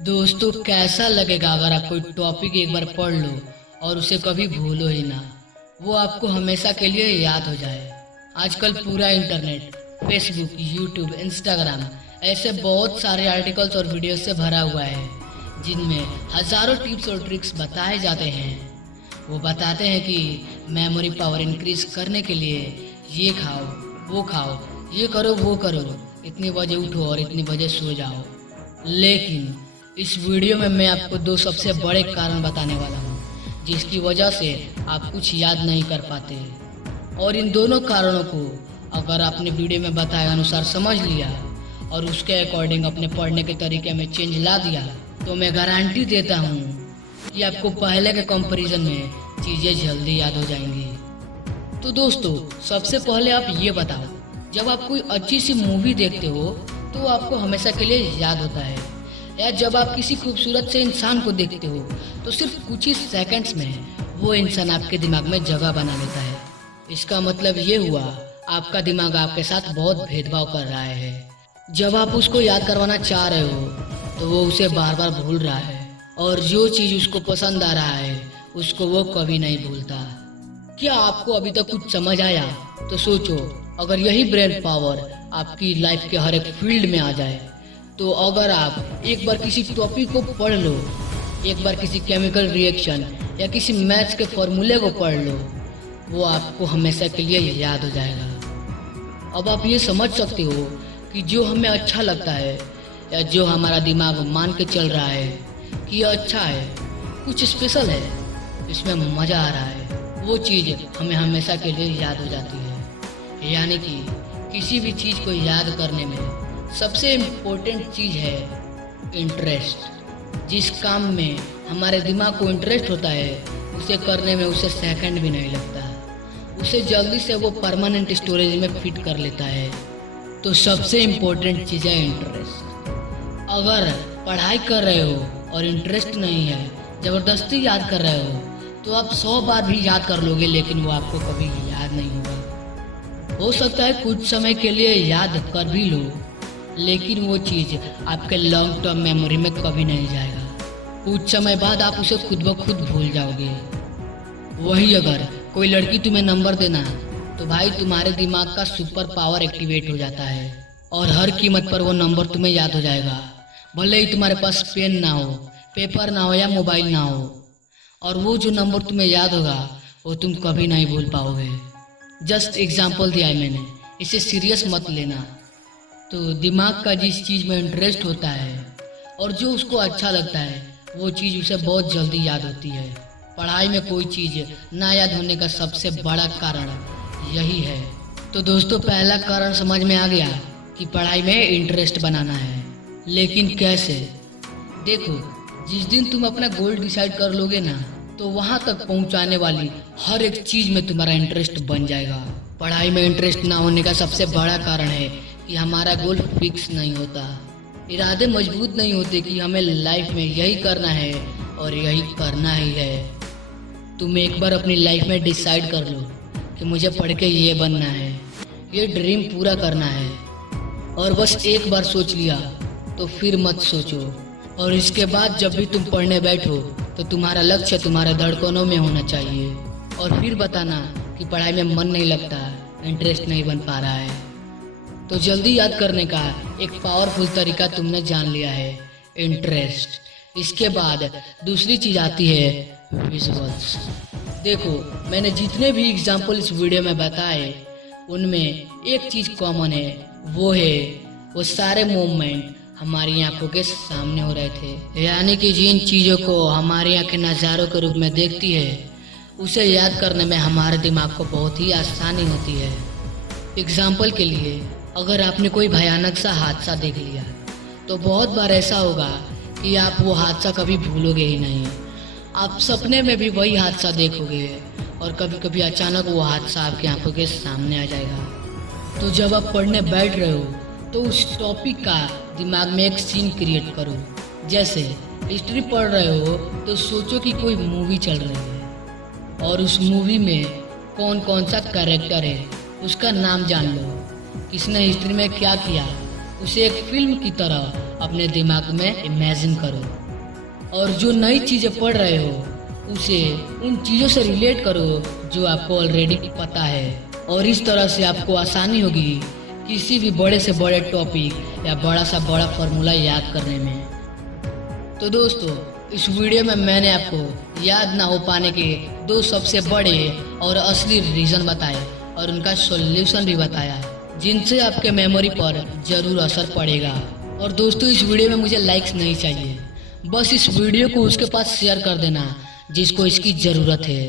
दोस्तों, कैसा लगेगा अगर आप कोई टॉपिक एक बार पढ़ लो और उसे कभी भूलो ही ना। वो आपको हमेशा के लिए याद हो जाए। आजकल पूरा इंटरनेट, फेसबुक, यूट्यूब, इंस्टाग्राम ऐसे बहुत सारे आर्टिकल्स और वीडियोस से भरा हुआ है जिनमें हजारों टिप्स और ट्रिक्स बताए जाते हैं। वो बताते हैं कि मेमोरी पावर इंक्रीज करने के लिए ये खाओ, वो खाओ, ये करो, वो करो, इतनी बजे उठो और इतनी बजे सो जाओ। लेकिन इस वीडियो में मैं आपको दो सबसे बड़े कारण बताने वाला हूँ जिसकी वजह से आप कुछ याद नहीं कर पाते। और इन दोनों कारणों को अगर आपने वीडियो में बताए अनुसार समझ लिया और उसके अकॉर्डिंग अपने पढ़ने के तरीके में चेंज ला दिया तो मैं गारंटी देता हूँ कि आपको पहले के कंपैरिजन में चीज़ें जल्दी याद हो जाएंगी। तो दोस्तों, सबसे पहले आप ये बताओ, जब आप कोई अच्छी सी मूवी देखते हो तो आपको हमेशा के लिए याद होता है, या जब आप किसी खूबसूरत से इंसान को देखते हो तो सिर्फ कुछ ही सेकंड्स में वो इंसान आपके दिमाग में जगह बना लेता है। इसका मतलब ये हुआ आपका दिमाग आपके साथ बहुत भेदभाव कर रहा है। जब आप उसको याद करवाना चाह रहे हो तो वो उसे बार बार भूल रहा है, और जो चीज उसको पसंद आ रहा है उसको वो कभी नहीं भूलता। क्या आपको अभी तक कुछ समझ आया? तो सोचो, अगर यही ब्रेन पावर आपकी लाइफ के हर एक फील्ड में आ जाए तो अगर आप एक बार किसी टॉपिक को पढ़ लो, एक बार किसी केमिकल रिएक्शन या किसी मैथ्स के फॉर्मूले को पढ़ लो, वो आपको हमेशा के लिए याद हो जाएगा। अब आप ये समझ सकते हो कि जो हमें अच्छा लगता है या जो हमारा दिमाग मान के चल रहा है कि ये अच्छा है, कुछ स्पेशल है, इसमें मज़ा आ रहा है, वो चीज़ हमें हमेशा के लिए याद हो जाती है। यानी कि किसी भी चीज़ को याद करने में सबसे इम्पोर्टेंट चीज़ है इंटरेस्ट। जिस काम में हमारे दिमाग को इंटरेस्ट होता है उसे करने में उसे सेकंड भी नहीं लगता, उसे जल्दी से वो परमानेंट स्टोरेज में फिट कर लेता है। तो सबसे इम्पोर्टेंट चीज़ है इंटरेस्ट। अगर पढ़ाई कर रहे हो और इंटरेस्ट नहीं है, ज़बरदस्ती याद कर रहे हो, तो आप 100 बार भी याद कर लोगे लेकिन वो आपको कभी याद नहीं होगा। हो सकता है कुछ समय के लिए याद कर भी लो, लेकिन वो चीज़ आपके लॉन्ग टर्म मेमोरी में कभी नहीं जाएगा। कुछ समय बाद आप उसे खुद ब खुद भूल जाओगे। वही अगर कोई लड़की तुम्हें नंबर देना तो भाई तुम्हारे दिमाग का सुपर पावर एक्टिवेट हो जाता है और हर कीमत पर वो नंबर तुम्हें याद हो जाएगा, भले ही तुम्हारे पास पेन ना हो, पेपर ना हो या मोबाइल ना हो। और वो जो नंबर तुम्हें याद होगा वो तुम कभी नहीं भूल पाओगे। जस्ट एग्जाम्पल दिया है मैंने, इसे सीरियस मत लेना। तो दिमाग का जिस चीज़ में इंटरेस्ट होता है और जो उसको अच्छा लगता है वो चीज़ उसे बहुत जल्दी याद होती है। पढ़ाई में कोई चीज़ ना याद होने का सबसे बड़ा कारण यही है। तो दोस्तों, पहला कारण समझ में आ गया कि पढ़ाई में इंटरेस्ट बनाना है। लेकिन कैसे? देखो, जिस दिन तुम अपना गोल डिसाइड कर लोगे ना तो वहाँ तक पहुँचाने वाली हर एक चीज़ में तुम्हारा इंटरेस्ट बन जाएगा। पढ़ाई में इंटरेस्ट ना होने का सबसे बड़ा कारण है कि हमारा गोल फिक्स नहीं होता, इरादे मजबूत नहीं होते कि हमें लाइफ में यही करना है और यही करना ही है। तुम एक बार अपनी लाइफ में डिसाइड कर लो कि मुझे पढ़ के ये बनना है, ये ड्रीम पूरा करना है, और बस एक बार सोच लिया तो फिर मत सोचो। और इसके बाद जब भी तुम पढ़ने बैठो तो तुम्हारा लक्ष्य तुम्हारे धड़कनों में होना चाहिए, और फिर बताना कि पढ़ाई में मन नहीं लगता, इंटरेस्ट नहीं बन पा रहा है। तो जल्दी याद करने का एक पावरफुल तरीका तुमने जान लिया है, इंटरेस्ट। इसके बाद दूसरी चीज़ आती है विजुअल्स। देखो, मैंने जितने भी एग्जाम्पल इस वीडियो में बताए उनमें एक चीज़ कॉमन है, वो है वो सारे मूवमेंट हमारी आंखों के सामने हो रहे थे। यानी कि जिन चीज़ों को हमारी आंखें नज़ारों के रूप में देखती है उसे याद करने में हमारे दिमाग को बहुत ही आसानी होती है। एग्जाम्पल के लिए, अगर आपने कोई भयानक सा हादसा देख लिया तो बहुत बार ऐसा होगा कि आप वो हादसा कभी भूलोगे ही नहीं। आप सपने में भी वही हादसा देखोगे और कभी कभी अचानक वो हादसा आपकी आंखों के सामने आ जाएगा। तो जब आप पढ़ने बैठ रहे हो तो उस टॉपिक का दिमाग में एक सीन क्रिएट करो। जैसे हिस्ट्री पढ़ रहे हो तो सोचो कि कोई मूवी चल रही है और उस मूवी में कौन कौन सा कैरेक्टर है उसका नाम जान लो, किसने हिस्ट्री में क्या किया, उसे एक फिल्म की तरह अपने दिमाग में इमेजिन करो और जो नई चीज़ें पढ़ रहे हो उसे उन चीज़ों से रिलेट करो जो आपको ऑलरेडी पता है, और इस तरह से आपको आसानी होगी किसी भी बड़े से बड़े टॉपिक या बड़ा सा बड़ा फार्मूला याद करने में। तो दोस्तों, इस वीडियो में मैंने आपको याद ना हो पाने के 2 सबसे बड़े और असली रीज़न बताए और उनका सॉल्यूशन भी बताया जिनसे आपके मेमोरी पर ज़रूर असर पड़ेगा। और दोस्तों, इस वीडियो में मुझे लाइक्स नहीं चाहिए, बस इस वीडियो को उसके पास शेयर कर देना जिसको इसकी ज़रूरत है।